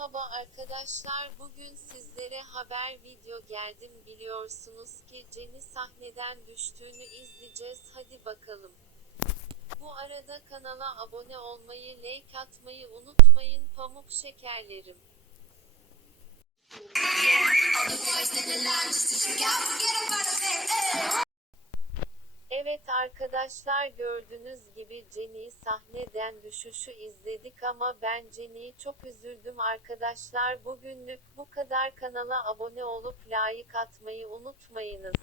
Arkadaşlar bugün sizlere haber video geldim biliyorsunuz ki Jenny sahneden düştüğünü izleyeceğiz hadi bakalım. Bu arada kanala abone olmayı like atmayı unutmayın pamuk şekerlerim. Evet arkadaşlar gördüğünüz gibi sahneden düşüşü izledik ama ben Jenny'yi çok üzüldüm arkadaşlar. Bugünlük bu kadar. Kanala abone olup like atmayı unutmayınız.